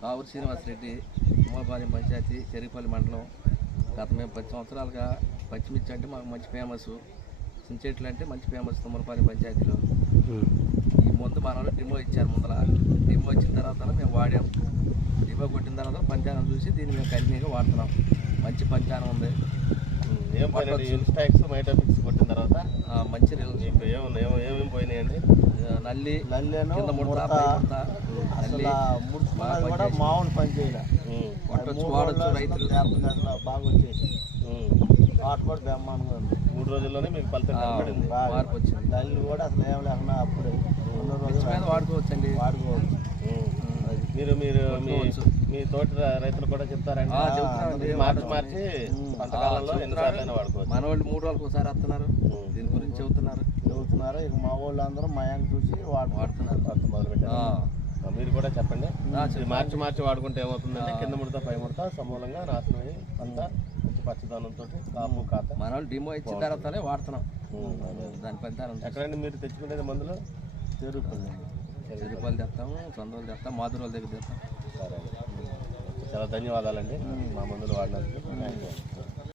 కావూరు శ్రీనివాసరెడ్డి, ఉమాపాలెం పంచాయతీ, చెరిపల్లి మండలం. గత మేము 10 సంవత్సరాలుగా పచ్చిమిర్చి అంటే మాకు మంచి ఫేమస్, చించెట్లు అంటే మంచి ఫేమస్ ఉమ్మలపాలెం పంచాయతీలో. ఈ ముందు మన వాళ్ళు డిమో ఇచ్చారు. ముందర డిమో ఇచ్చిన తర్వాత మేము వాడాం. డిమో కొట్టిన తర్వాత పంచాంగం చూసి దీన్ని మేము కంటిన్యూగా వాడుతున్నాం. మంచి పంచాంగం ఉంది. మైటోఫిక్స్ కొట్టిన తర్వాత మంచి ఏమేమి పోయినాయండి? నల్లి కింద ముడత కూడా మామూలు పని చేయాలి. వాడచ్చు రైతులు బాగా వచ్చేసి వాటి కూడా బ్రహ్మాండంగా ఉంది. 3 రోజుల్లోనే మీకు ఫలితం కనబడింది. మార్పు వచ్చింది. తల్లి కూడా అసలు ఏం లేకుండా అప్పుడే 2 రోజులు వాడుకోవచ్చండి. వాడుకోవచ్చు. మీరు మీ తోటి రైతులు కూడా చెప్తారండి? మార్చి పంటకాలంలో ఎన్నిసార్లు వాడుకోవచ్చు. మన వాళ్ళు 3 రోజులకు ఒకసారి వస్తున్నారు, దీని గురించి చెబుతున్నారు. ఇక మా వాళ్ళు అందరూ మయాంగా చూసి వాడుతున్నారు. మొదలుపెట్టారు. మీరు కూడా చెప్పండి. మార్చి వాడుకుంటే ఏమవుతుందంటే కింద ముడత పై ముడత సమూలంగా నాశనం అయ్యి అంతా మంచి పచ్చదనంతో కాపు కాత. మన వాళ్ళు డిమో ఇచ్చిన తర్వాతనే వాడుతున్నాం. దాని ఫలితాలు ఎక్కడండి మీరు తెచ్చుకునేది మందులు? చెరుపల్లి తెస్తాము, సొంతలు తెస్తాం, మాధురోల దగ్గర తెస్తాం. సరే, చాలా ధన్యవాదాలండి మా మందులు వాడినందుకు.